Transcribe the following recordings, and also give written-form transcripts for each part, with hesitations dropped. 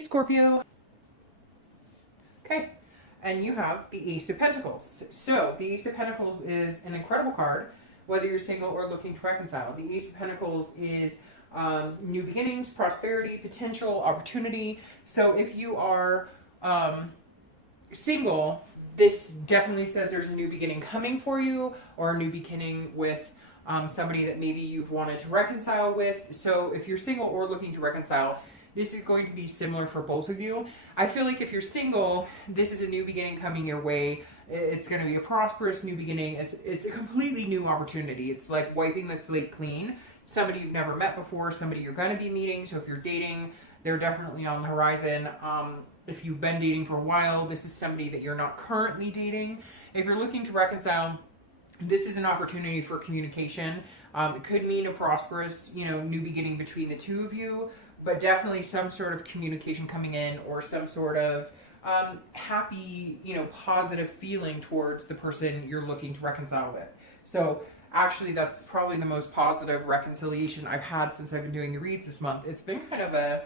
Scorpio. Okay, and you have the Ace of Pentacles. So the Ace of Pentacles is an incredible card, whether you're single or looking to reconcile. The Ace of Pentacles is new beginnings, prosperity, potential, opportunity. So if you are single, this definitely says there's a new beginning coming for you, or a new beginning with somebody that maybe you've wanted to reconcile with. So if you're single or looking to reconcile, this is going to be similar for both of you. I feel like if you're single, this is a new beginning coming your way. It's going to be a prosperous new beginning. It's a completely new opportunity. It's like wiping the slate clean. Somebody you've never met before, somebody you're going to be meeting. So if you're dating, they're definitely on the horizon. If you've been dating for a while, this is somebody that you're not currently dating. If you're looking to reconcile, this is an opportunity for communication. It could mean a prosperous, new beginning between the two of you, but definitely some sort of communication coming in, or some sort of happy, positive feeling towards the person you're looking to reconcile with. So actually, that's probably the most positive reconciliation I've had since I've been doing the reads this month. It's been kind of a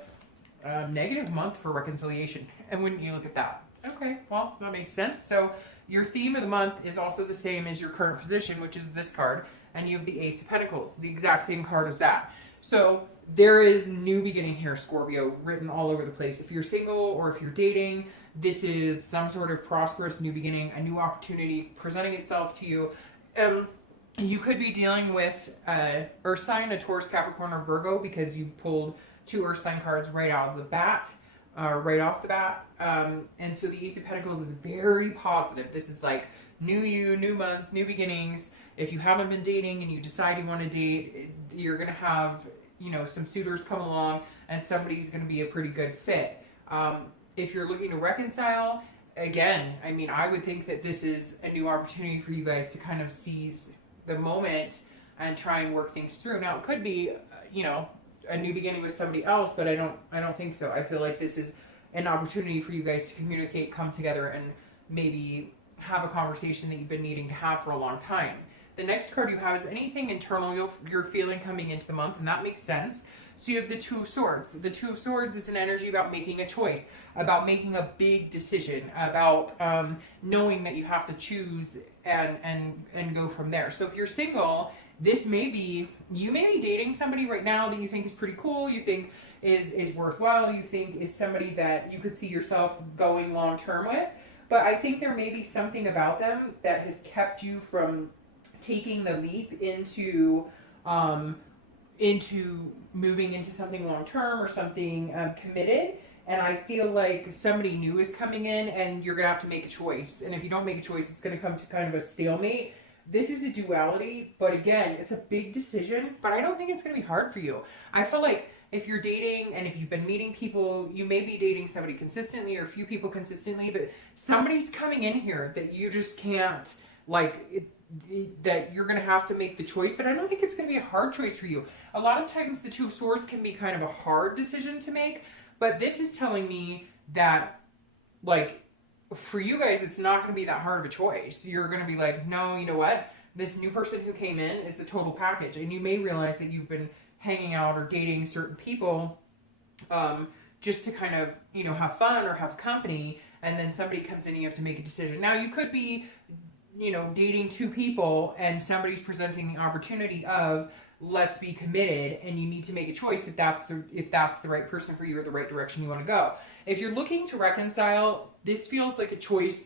negative month for reconciliation. And wouldn't you look at that? Okay, well, that makes sense. So your theme of the month is also the same as your current position, which is this card, and you have the Ace of Pentacles, the exact same card as that. So there is new beginning here, Scorpio, written all over the place. If you're single or if you're dating, this is some sort of prosperous new beginning, a new opportunity presenting itself to you. You could be dealing with Earth sign, a Taurus, Capricorn, or Virgo, because you pulled two Earth sign cards right out of the bat, right off the bat. And so the Ace of Pentacles is very positive. This is like new you, new month, new beginnings. If you haven't been dating and you decide you want to date, you're going to have, some suitors come along, and somebody's going to be a pretty good fit. If you're looking to reconcile, again, I would think that this is a new opportunity for you guys to kind of seize the moment and try and work things through. Now, it could be, a new beginning with somebody else, but I don't think so. I feel like this is an opportunity for you guys to communicate, come together, and maybe have a conversation that you've been needing to have for a long time. The next card you have is anything internal you're feeling coming into the month, and that makes sense. So you have the Two of Swords. The Two of Swords is an energy about making a choice, about making a big decision, about knowing that you have to choose and go from there. So if you're single, you may be dating somebody right now that you think is pretty cool, you think is worthwhile, you think is somebody that you could see yourself going long term with. But I think there may be something about them that has kept you from taking the leap into moving into something long term or something committed. And I feel like somebody new is coming in, and you're gonna have to make a choice. And if you don't make a choice, it's gonna come to kind of a stalemate. This is a duality, but again, it's a big decision, but I don't think it's gonna be hard for you. I feel like if you're dating and if you've been meeting people, you may be dating somebody consistently or a few people consistently, but somebody's coming in here that you just can't, that you're going to have to make the choice, but I don't think it's going to be a hard choice for you. A lot of times the Two of Swords can be kind of a hard decision to make, but this is telling me that, for you guys, it's not going to be that hard of a choice. You're going to be like, no, you know what? This new person who came in is the total package. And you may realize that you've been hanging out or dating certain people just to kind of, have fun or have company. And then somebody comes in and you have to make a decision. Now, you could be, dating two people and somebody's presenting the opportunity of, let's be committed, and you need to make a choice if that's the right person for you or the right direction you want to go. If you're looking to reconcile, this feels like a choice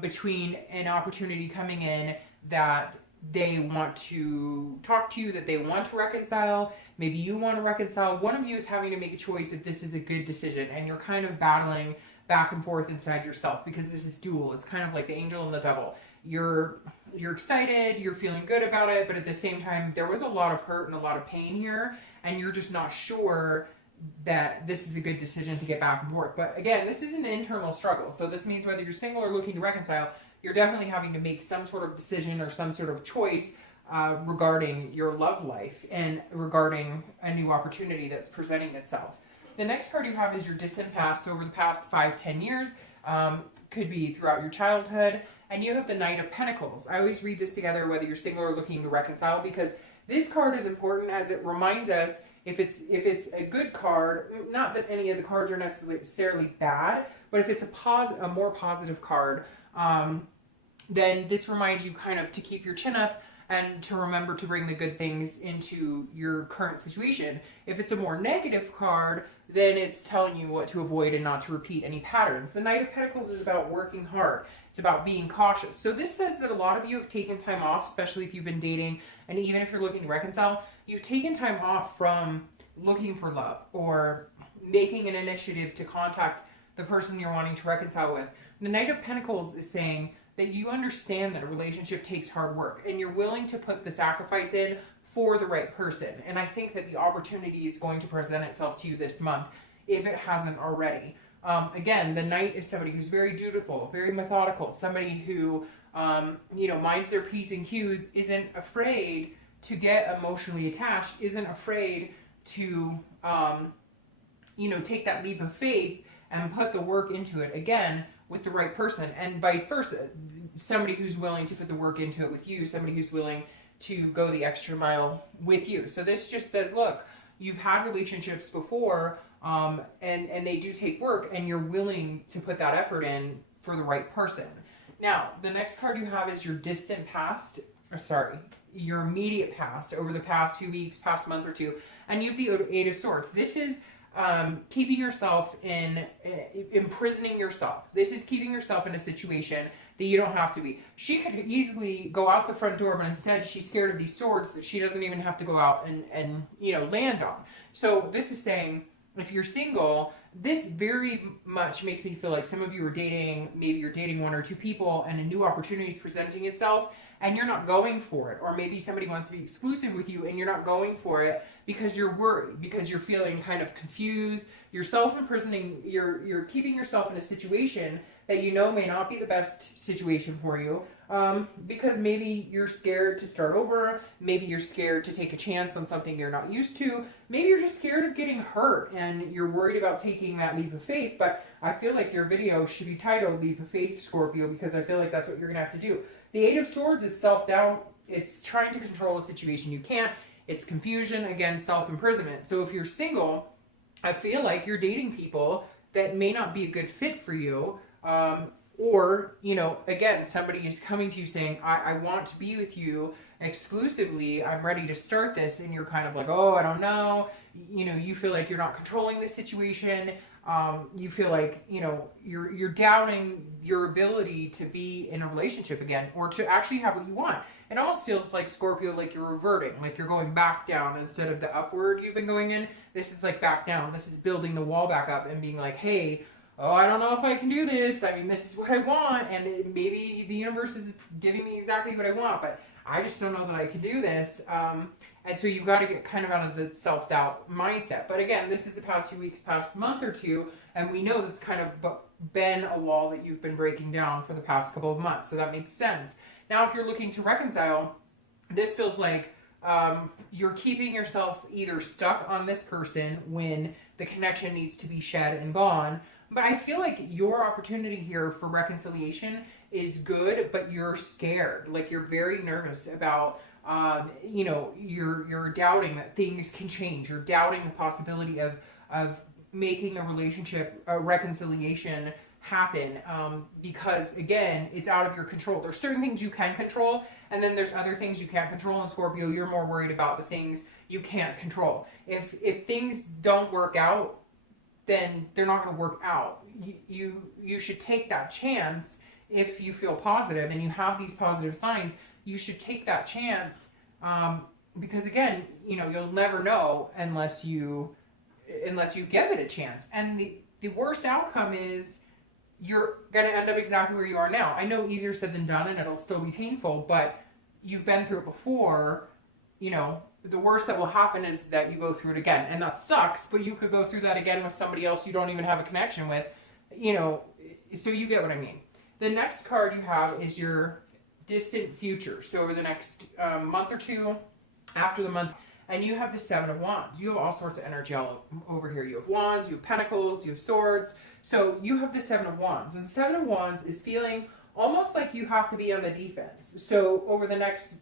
between an opportunity coming in that they want to talk to you, that they want to reconcile. Maybe you want to reconcile. One of you is having to make a choice if this is a good decision, and you're kind of battling back and forth inside yourself because this is dual. It's kind of like the angel and the devil. You're excited, you're feeling good about it, but at the same time, there was a lot of hurt and a lot of pain here, and you're just not sure that this is a good decision to get back and forth. But again, this is an internal struggle. So this means whether you're single or looking to reconcile, you're definitely having to make some sort of decision or some sort of choice regarding your love life and regarding a new opportunity that's presenting itself. The next card you have is your distant past. So over the past 5-10 years, could be throughout your childhood. And you have the Knight of Pentacles. I always read this together whether you're single or looking to reconcile, because this card is important as it reminds us If it's a good card, not that any of the cards are necessarily bad, but if it's a more positive card, then this reminds you kind of to keep your chin up and to remember to bring the good things into your current situation. If it's a more negative card, then it's telling you what to avoid and not to repeat any patterns. The Knight of Pentacles is about working hard. It's about being cautious. So this says that a lot of you have taken time off, especially if you've been dating, and even if you're looking to reconcile, you've taken time off from looking for love or making an initiative to contact the person you're wanting to reconcile with. The Knight of Pentacles is saying that you understand that a relationship takes hard work and you're willing to put the sacrifice in for the right person. And I think that the opportunity is going to present itself to you this month if it hasn't already. Again, the Knight is somebody who's very dutiful, very methodical, somebody who, minds their P's and Q's, isn't afraid to get emotionally attached, isn't afraid to, take that leap of faith and put the work into it again with the right person, and vice versa. Somebody who's willing to put the work into it with you, somebody who's willing to go the extra mile with you. So this just says, look, you've had relationships before, and they do take work, and you're willing to put that effort in for the right person. Now, the next card you have is your distant past, your immediate past, over the past few weeks, past month or two, and you have the Eight of Swords. This is keeping yourself imprisoning yourself. This is keeping yourself in a situation that you don't have to be. She could easily go out the front door, but instead she's scared of these swords that she doesn't even have to go out and land on. So this is saying, if you're single, this very much makes me feel like some of you are dating, maybe you're dating one or two people and a new opportunity is presenting itself and you're not going for it. Or maybe somebody wants to be exclusive with you and you're not going for it because you're worried, because you're feeling kind of confused. You're self-imprisoning, you're keeping yourself in a situation that you know may not be the best situation for you, because maybe you're scared to start over, maybe you're scared to take a chance on something you're not used to, maybe you're just scared of getting hurt and you're worried about taking that leap of faith. But I feel like your video should be titled Leap of Faith, Scorpio, because I feel like that's what you're gonna have to do. The Eight of Swords is self-doubt. It's trying to control a situation you can't. It's confusion, again, self-imprisonment. So if you're single, I feel like you're dating people that may not be a good fit for you. Or, again, somebody is coming to you saying, I want to be with you exclusively. I'm ready to start this. And you're kind of like, oh, I don't know. You feel like you're not controlling the situation. You feel like, you're doubting your ability to be in a relationship again or to actually have what you want. It almost feels like, Scorpio, like you're reverting, like you're going back down instead of the upward you've been going in. This is like back down. This is building the wall back up and being like, hey, oh, I don't know if I can do this. I mean, this is what I want, and maybe the universe is giving me exactly what I want, but I just don't know that I can do this. And so you've got to get kind of out of the self-doubt mindset. But again, this is the past few weeks, past month or two, and we know that's kind of been a wall that you've been breaking down for the past couple of months. So that makes sense. Now, if you're looking to reconcile, this feels like you're keeping yourself either stuck on this person when the connection needs to be shed and gone. But I feel like your opportunity here for reconciliation is good, but you're scared. Like you're very nervous about, you're doubting that things can change. You're doubting the possibility of making a relationship, a reconciliation happen, because again, it's out of your control. There's certain things you can control, and then there's other things you can't control. And Scorpio, you're more worried about the things you can't control. If things don't work out, then they're not going to work out. You should take that chance if you feel positive and you have these positive signs. You should take that chance, because again, you'll never know unless you give it a chance. And the worst outcome is you're going to end up exactly where you are now. I know easier said than done, and it'll still be painful, but you've been through it before. The worst that will happen is that you go through it again, and that sucks, but you could go through that again with somebody else you don't even have a connection with, so you get what I mean. The next card you have is your distant future. So over the next month or two, after the month, and you have the Seven of Wands. You have all sorts of energy all over here. You have Wands, you have Pentacles, you have Swords. So you have the Seven of Wands, and the Seven of Wands is feeling almost like you have to be on the defense. So over the next,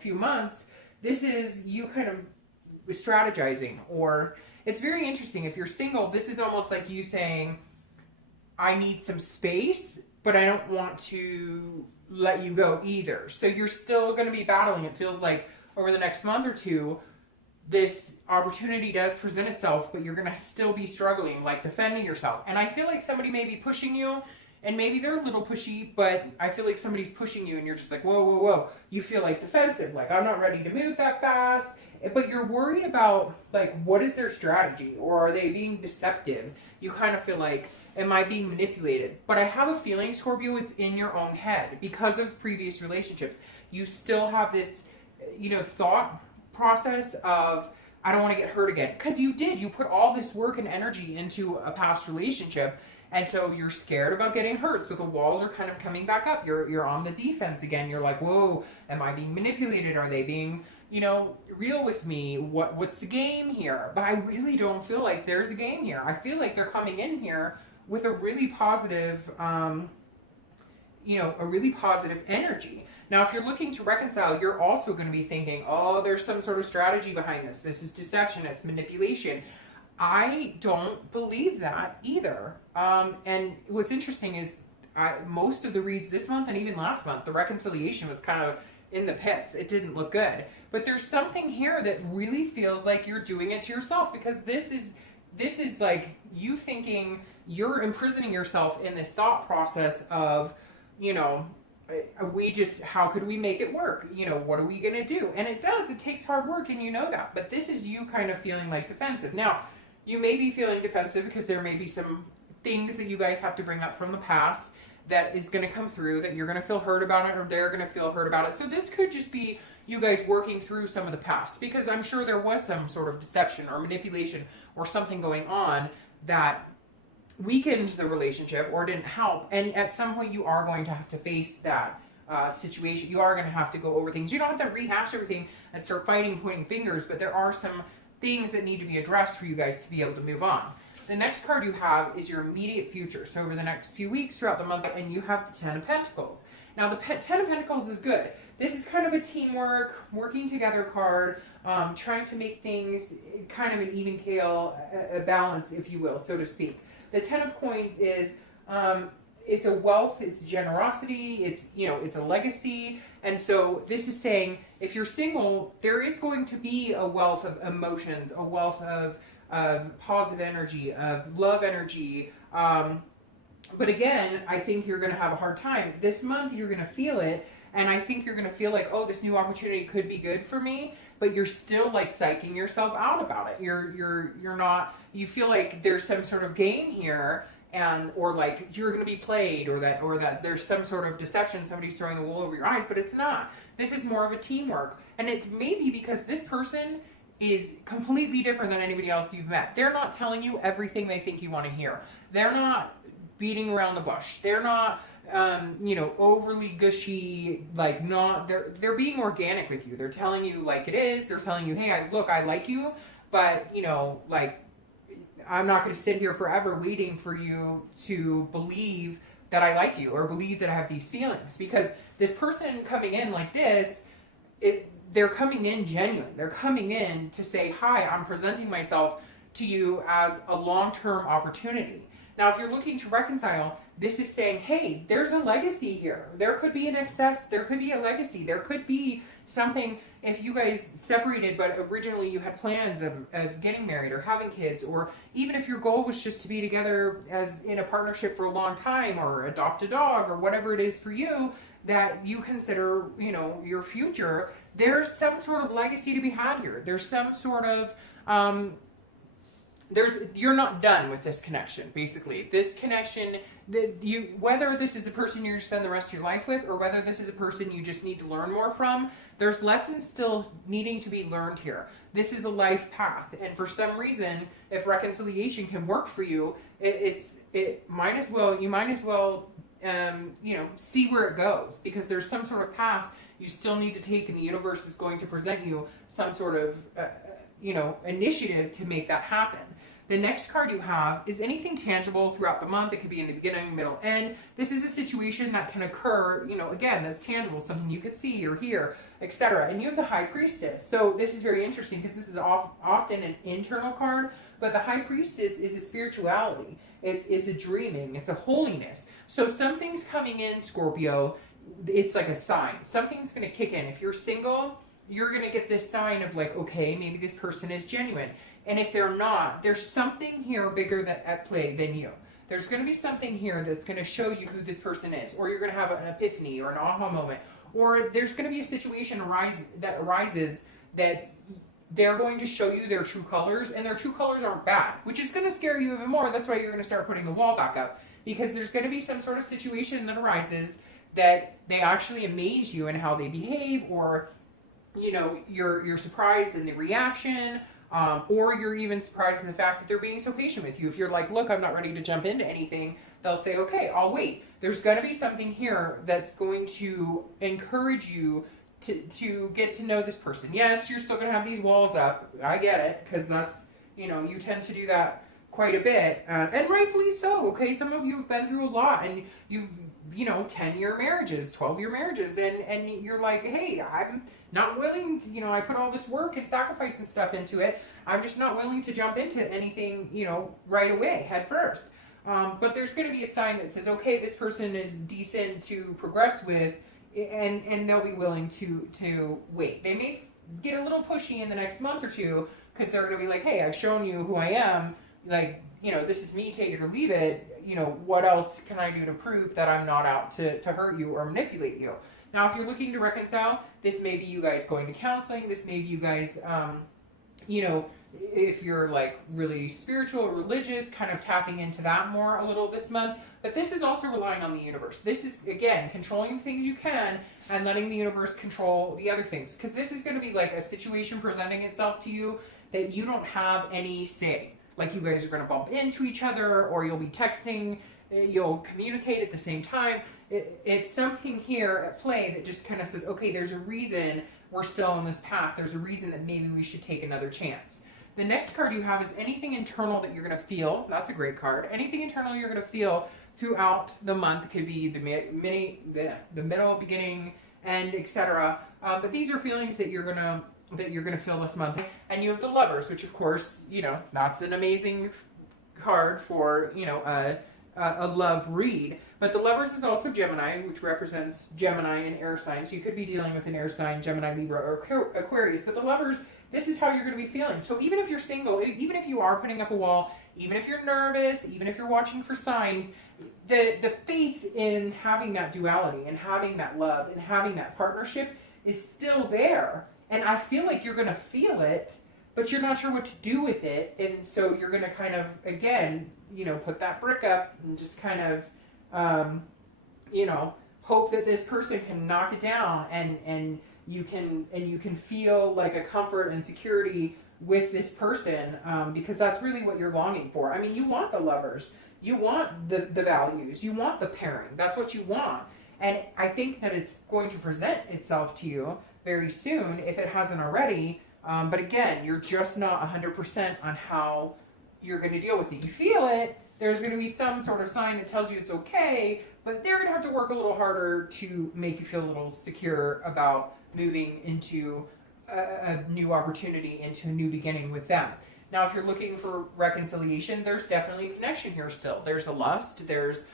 few months, this is you kind of strategizing. Or it's very interesting. If you're single, this is almost like you saying, I need some space, but I don't want to let you go either. So you're still going to be battling. It feels like over the next month or two, this opportunity does present itself, but you're going to still be struggling, like defending yourself. And I feel like somebody may be pushing you, and maybe they're a little pushy, but I feel like somebody's pushing you and you're just like, whoa, whoa, whoa. You feel like defensive, like I'm not ready to move that fast. But you're worried about, like, what is their strategy? Or are they being deceptive? You kind of feel like, am I being manipulated? But I have a feeling, Scorpio, it's in your own head. Because of previous relationships, you still have this, you know, thought process of, I don't want to get hurt again. Because you did. You put all this work and energy into a past relationship. And so you're scared about getting hurt. So the walls are kind of coming back up. You're on the defense again. You're like, whoa, am I being manipulated? Are they being, you know, real with me? What's the game here? But I really don't feel like there's a game here. I feel like they're coming in here with a really positive, you know, a really positive energy. Now, if you're looking to reconcile, you're also going to be thinking, oh, there's some sort of strategy behind this. This is deception. It's manipulation. I don't believe that either. And what's interesting is most of the reads this month and even last month, the reconciliation was kind of in the pits. It didn't look good. But there's something here that really feels like you're doing it to yourself, because this is like you thinking you're imprisoning yourself in this thought process of, you know, how could we make it work? You know, what are we going to do? And it takes hard work, and you know that. But this is you kind of feeling like defensive. Now, you may be feeling defensive because there may be some things that you guys have to bring up from the past that is going to come through, that you're going to feel hurt about it, or they're going to feel hurt about it. So this could just be you guys working through some of the past, because I'm sure there was some sort of deception or manipulation or something going on that weakened the relationship or didn't help. And at some point you are going to have to face that situation. You are going to have to go over things. You don't have to rehash everything and start fighting, pointing fingers, but there are some things that need to be addressed for you guys to be able to move on. The next card you have is your immediate future. So over the next few weeks throughout the month, and you have the Ten of Pentacles. Now the Ten of Pentacles is good. This is kind of a teamwork, working together card, trying to make things kind of an even kale, a balance, if you will, so to speak. The Ten of Coins is, it's a wealth, it's generosity, it's, you know, it's a legacy. And so this is saying, if you're single, there is going to be a wealth of emotions, a wealth of positive energy, of love energy. But again, I think you're going to have a hard time. This month, you're going to feel it. And I think you're going to feel like, oh, this new opportunity could be good for me. But you're still like psyching yourself out about it. You're not, you feel like there's some sort of game here, and or like you're going to be played, or that there's some sort of deception, somebody's throwing the wool over your eyes, but it's not. This is more of a teamwork. And it's maybe because this person is completely different than anybody else you've met. They're not telling you everything they think you want to hear. They're not beating around the bush. They're not you know, overly gushy, like they're being organic with you. They're telling you like it is. They're telling you, hey, I like you, but you know, like, I'm not going to sit here forever waiting for you to believe that I like you or believe that I have these feelings. Because this person coming in like this, they're coming in genuine. They're coming in to say, hi, I'm presenting myself to you as a long-term opportunity. Now, if you're looking to reconcile, this is saying, hey, there's a legacy here. There could be an excess. There could be a legacy. There could be something, if you guys separated, but originally you had plans of getting married or having kids, or even if your goal was just to be together as in a partnership for a long time, or adopt a dog, or whatever it is for you that you consider, you know, your future, there's some sort of legacy to be had here. There's some sort of, you're not done with this connection, basically. This connection, whether this is a person you're going to spend the rest of your life with, or whether this is a person you just need to learn more from, there's lessons still needing to be learned here. This is a life path, and for some reason, if reconciliation can work for you, you might as well, you know, see where it goes, because there's some sort of path you still need to take, and the universe is going to present you some sort of, you know, initiative to make that happen. The next card you have is anything tangible throughout the month. It could be in the beginning, middle, end. This is a situation that can occur, you know, again, that's tangible, something you could see or hear, etc. And you have the High Priestess. So this is very interesting because this is often an internal card, but the High Priestess is a spirituality. It's a dreaming. It's a holiness. So something's coming in, Scorpio. It's like a sign. Something's going to kick in. If you're single, you're going to get this sign of like, okay, maybe this person is genuine. And if they're not, there's something here bigger at play than you. There's going to be something here that's going to show you who this person is, or you're going to have an epiphany or an aha moment, or there's going to be a situation that arises that they're going to show you their true colors, and their true colors aren't bad, which is going to scare you even more. That's why you're going to start putting the wall back up, because there's going to be some sort of situation that arises that they actually amaze you in how they behave, or you know, you're surprised in the reaction. Or you're even surprised in the fact that they're being so patient with you. If you're like, look, I'm not ready to jump into anything, they'll say, okay, I'll wait. There's going to be something here that's going to encourage you to get to know this person. Yes, you're still going to have these walls up. I get it, because that's, you know, you tend to do that quite a bit. And rightfully so, okay? Some of you have been through a lot, and you've, you know, 10-year marriages, 12-year marriages, and you're like, hey, I'm not willing to, you know, I put all this work and sacrifice and stuff into it. I'm just not willing to jump into anything, you know, right away, head first. But there's going to be a sign that says, okay, this person is decent to progress with, and they'll be willing to wait. They may get a little pushy in the next month or two, because they're going to be like, hey, I've shown you who I am. Like, you know, this is me, take it or leave it. You know, what else can I do to prove that I'm not out to hurt you or manipulate you? Now, if you're looking to reconcile, this may be you guys going to counseling. This may be you guys, you know, if you're like really spiritual or religious, kind of tapping into that more a little this month. But this is also relying on the universe. This is, again, controlling the things you can and letting the universe control the other things. Because this is going to be like a situation presenting itself to you that you don't have any say. Like you guys are going to bump into each other, or you'll be texting, you'll communicate at the same time. It's something here at play that just kind of says, okay, there's a reason we're still on this path. There's a reason that maybe we should take another chance. The next card you have is anything internal that you're going to feel. That's a great card. Anything internal you're going to feel throughout the month. It could be the middle, beginning, end, etc. But these are feelings that you're going to feel this month. And you have the Lovers, which of course, you know, that's an amazing card for, you know, a love read. But the Lovers is also Gemini, which represents Gemini and air signs. So you could be dealing with an air sign, Gemini, Libra, or Aquarius. But the Lovers, this is how you're going to be feeling. So even if you're single, even if you are putting up a wall, even if you're nervous, even if you're watching for signs, the faith in having that duality and having that love and having that partnership is still there. And I feel like you're going to feel it, but you're not sure what to do with it. And so you're going to kind of, again, you know, put that brick up and just kind of, you know, hope that this person can knock it down, and you can feel like a comfort and security with this person, because that's really what you're longing for. I mean, you want the Lovers, you want the values, you want the pairing. That's what you want. And I think that it's going to present itself to you very soon if it hasn't already. But again, you're just not 100% on how you're going to deal with it. You feel it. There's going to be some sort of sign that tells you it's okay, but they're going to have to work a little harder to make you feel a little secure about moving into a new opportunity, into a new beginning with them. Now, if you're looking for reconciliation, there's definitely a connection here still. There's a lust, there's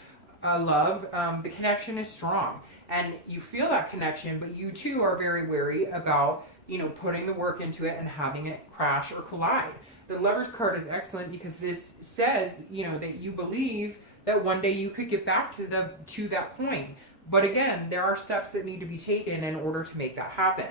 a love. The connection is strong, and you feel that connection, but you too are very wary about, you know, putting the work into it and having it crash or collide. The Lovers card is excellent because this says, you know, that you believe that one day you could get back to that point. But again, there are steps that need to be taken in order to make that happen.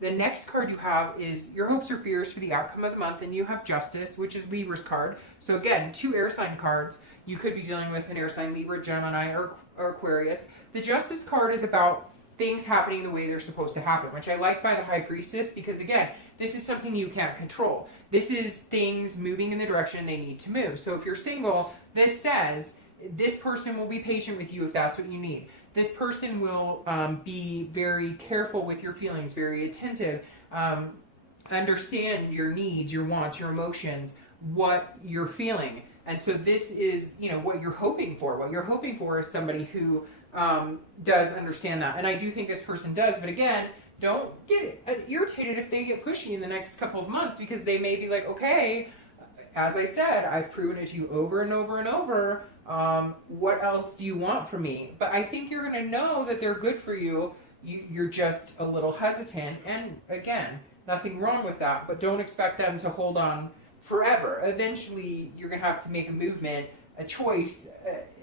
The next card you have is your hopes or fears for the outcome of the month, and you have Justice, which is Libra's card. So again, 2 air sign cards. You could be dealing with an air sign, Libra, Gemini, or Aquarius. The Justice card is about things happening the way they're supposed to happen, which I like by the High Priestess, because again, this is something you can't control. This is things moving in the direction they need to move. So if you're single, this says this person will be patient with you if that's what you need. This person will be very careful with your feelings, very attentive, understand your needs, your wants, your emotions, what you're feeling. And so this is, you know, what you're hoping for. What you're hoping for is somebody who does understand that. And I do think this person does. But again, don't get irritated if they get pushy in the next couple of months, because they may be like, okay, as I said, I've proven it to you over and over and over. What else do you want from me? But I think you're going to know that they're good for you. You're just a little hesitant. And again, nothing wrong with that. But don't expect them to hold on forever. Eventually, you're going to have to make a movement, a choice,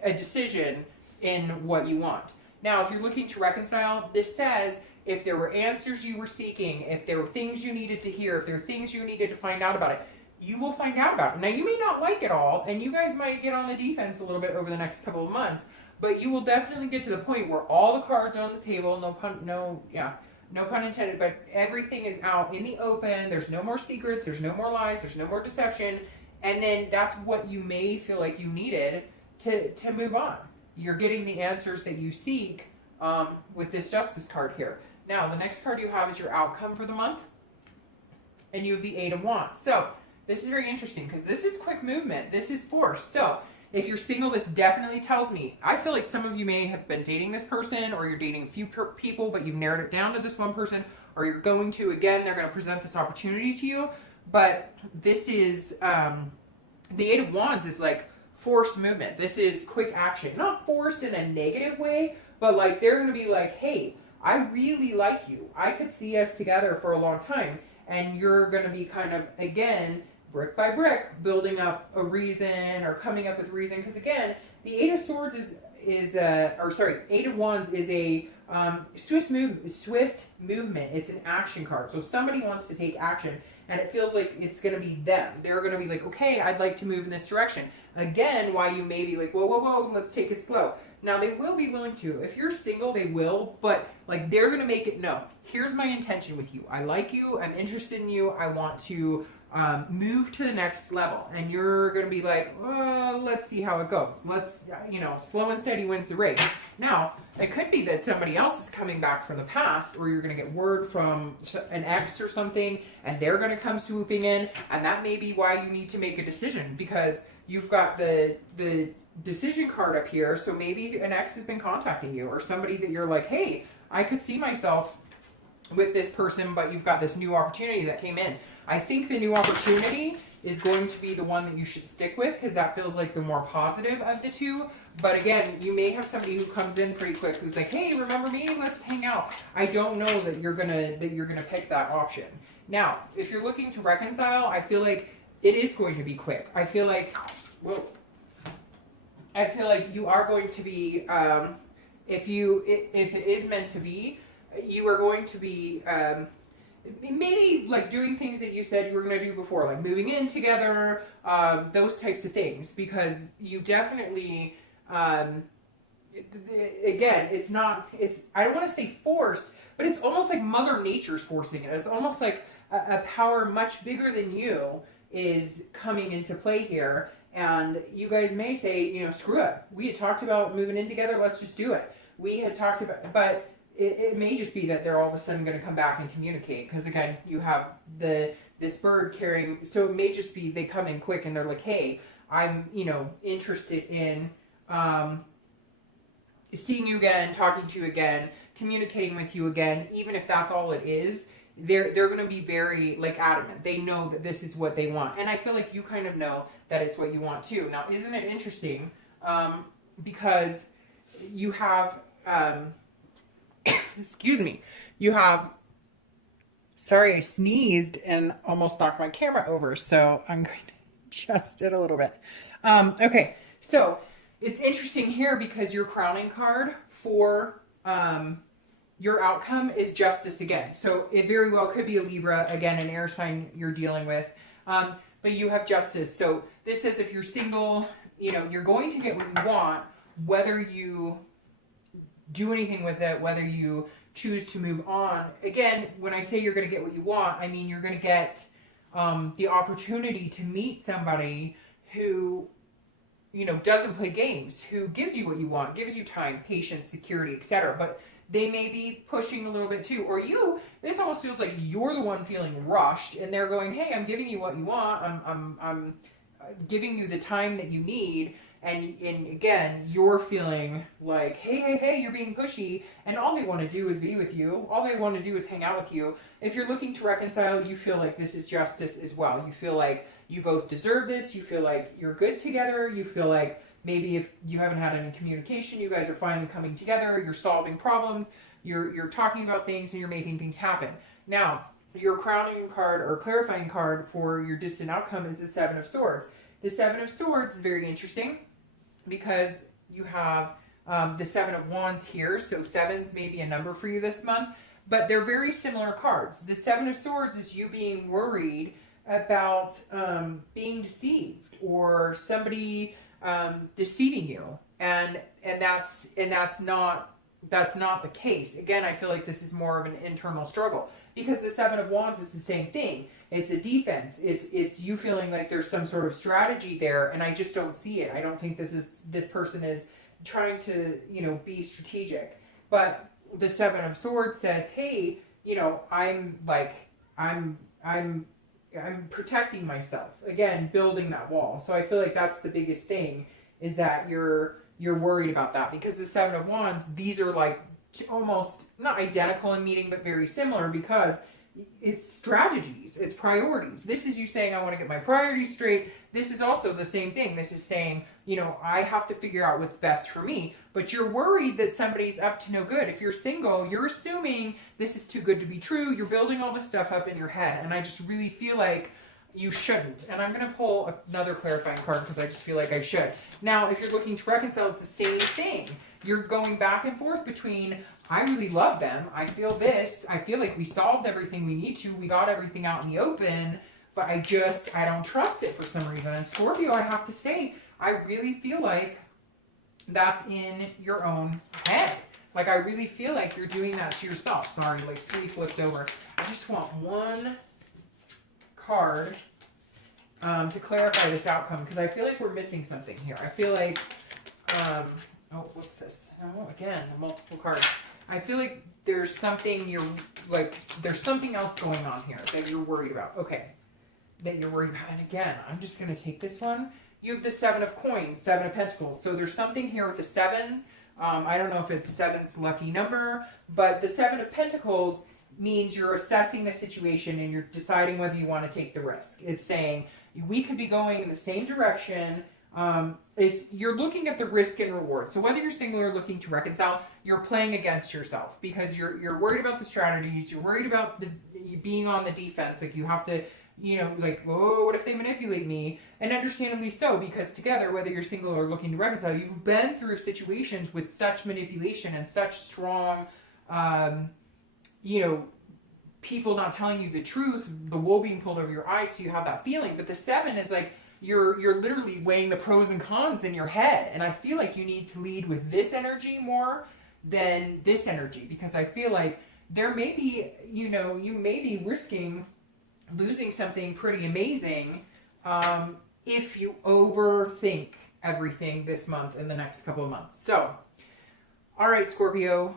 a decision in what you want. Now, if you're looking to reconcile, this says if there were answers you were seeking, if there were things you needed to hear, if there were things you needed to find out about it, you will find out about it. Now, you may not like it all, and you guys might get on the defense a little bit over the next couple of months, but you will definitely get to the point where all the cards are on the table, no pun intended, but everything is out in the open. There's no more secrets, there's no more lies, there's no more deception, and then that's what you may feel like you needed to move on. You're getting the answers that you seek with this Justice card here. Now, the next card you have is your outcome for the month, and you have the Eight of Wands. So, this is very interesting because this is quick movement. This is force. So, if you're single, this definitely tells me, I feel like some of you may have been dating this person, or you're dating a few people, but you've narrowed it down to this one person, or you're going to, again, they're going to present this opportunity to you. But this is, the Eight of Wands is like forced movement. This is quick action. Not forced in a negative way, but like they're going to be like, hey, I really like you. I could see us together for a long time. And you're going to be kind of, again, brick by brick, building up a reason or coming up with reason. Because again, the Eight of Swords Eight of Wands is a swift movement. It's an action card. So somebody wants to take action, and it feels like it's going to be them. They're going to be like, okay, I'd like to move in this direction. Again, why you may be like, whoa, whoa, whoa, let's take it slow. Now, they will be willing to. If you're single, they will, but like they're going to make it, no, here's my intention with you. I like you. I'm interested in you. I want to move to the next level. And you're going to be like, let's see how it goes. Let's, slow and steady wins the race. Now, it could be that somebody else is coming back from the past, or you're going to get word from an ex or something, and they're going to come swooping in. And that may be why you need to make a decision, because you've got the decision card up here. So maybe an ex has been contacting you, or somebody that you're like, hey, I could see myself with this person, but you've got this new opportunity that came in. I think the new opportunity is going to be the one that you should stick with, because that feels like the more positive of the two. But again, you may have somebody who comes in pretty quick who's like, hey, remember me? Let's hang out. I don't know that you're gonna pick that option. Now, if you're looking to reconcile, I feel like it is going to be quick. I feel like you are going to be, if it is meant to be, you are going to be maybe like doing things that you said you were going to do before, like moving in together, those types of things, because you definitely, again, I don't want to say forced, but it's almost like Mother Nature's forcing it. It's almost like a power much bigger than you is coming into play here. And you guys may say, screw it. We had talked about moving in together. Let's just do it. We had talked about, but it may just be that they're all of a sudden going to come back and communicate. Because again, you have this bird carrying, so it may just be they come in quick and they're like, hey, I'm, interested in seeing you again, talking to you again, communicating with you again. Even if that's all it is, they're going to be very adamant. They know that this is what they want. And I feel like you kind of know that it's what you want too. Now, isn't it interesting? Because you have, excuse me, sorry, I sneezed and almost knocked my camera over. So I'm going to adjust it a little bit. Okay. So it's interesting here because your crowning card for, your outcome is Justice again. So it very well could be a Libra, again, an air sign you're dealing with. But you have Justice. So this says if you're single, you're going to get what you want, whether you do anything with it, whether you choose to move on. Again, when I say you're going to get what you want, I mean you're going to get the opportunity to meet somebody who, doesn't play games, who gives you what you want, gives you time, patience, security, etc. But they may be pushing a little bit too. Or this almost feels like you're the one feeling rushed and they're going, hey, I'm giving you what you want. I'm giving you the time that you need. And again, you're feeling like, hey, you're being pushy, and all they want to do is be with you. All they want to do is hang out with you. If you're looking to reconcile, you feel like this is justice as well. You feel like you both deserve this. You feel like you're good together. You feel like maybe if you haven't had any communication, you guys are finally coming together. You're solving problems. You're talking about things, and you're making things happen. Now, your crowning card or clarifying card for your distant outcome is the Seven of Swords. The Seven of Swords is very interesting, because you have the Seven of Wands here. So sevens may be a number for you this month, but they're very similar cards. The Seven of Swords is you being worried about being deceived, or somebody deceiving you, and that's not the case. Again, I feel like this is more of an internal struggle, because the Seven of Wands is the same thing. It's a defense. It's you feeling like there's some sort of strategy there, and I just don't see it. I don't think this person is trying to, be strategic. But the Seven of Swords says, hey, I'm protecting myself. Again, building that wall. So I feel like that's the biggest thing, is that you're worried about that, because the Seven of Wands, these are like almost not identical in meaning, but very similar, because it's strategies, it's priorities. This is you saying, I want to get my priorities straight. This is also the same thing. This is saying, I have to figure out what's best for me. But you're worried that somebody's up to no good. If you're single, you're assuming this is too good to be true. You're building all this stuff up in your head. And I just really feel like you shouldn't. And I'm going to pull another clarifying card, because I just feel like I should. Now, if you're looking to reconcile, it's the same thing. You're going back and forth between, I really love them. I feel this. I feel like we solved everything we need to. We got everything out in the open, but I don't trust it for some reason. And Scorpio, I have to say, I really feel like that's in your own head. Like, I really feel like you're doing that to yourself. Sorry, like 3 flipped over. I just want one card to clarify this outcome, because I feel like we're missing something here. I feel like, oh, what's this? Oh, again, multiple cards. I feel like there's something there's something else going on here that you're worried about. Okay, that you're worried about. And again, I'm just going to take this one. You have the Seven of Coins, Seven of Pentacles. So there's something here with the 7. I don't know if it's 7's lucky number, but the Seven of Pentacles means you're assessing the situation and you're deciding whether you want to take the risk. It's saying we could be going in the same direction. You're looking at the risk and reward. So whether you're single or looking to reconcile, you're playing against yourself, because you're worried about the strategies. You're worried about being on the defense. Like, you have to, like, oh, what if they manipulate me? And understandably so, because together, whether you're single or looking to reconcile, you've been through situations with such manipulation and such strong, people not telling you the truth, the wool being pulled over your eyes, so you have that feeling. But the 7 is like, you're literally weighing the pros and cons in your head. And I feel like you need to lead with this energy more than this energy, because I feel like there may be, you may be risking losing something pretty amazing if you overthink everything this month and the next couple of months. So, all right, Scorpio,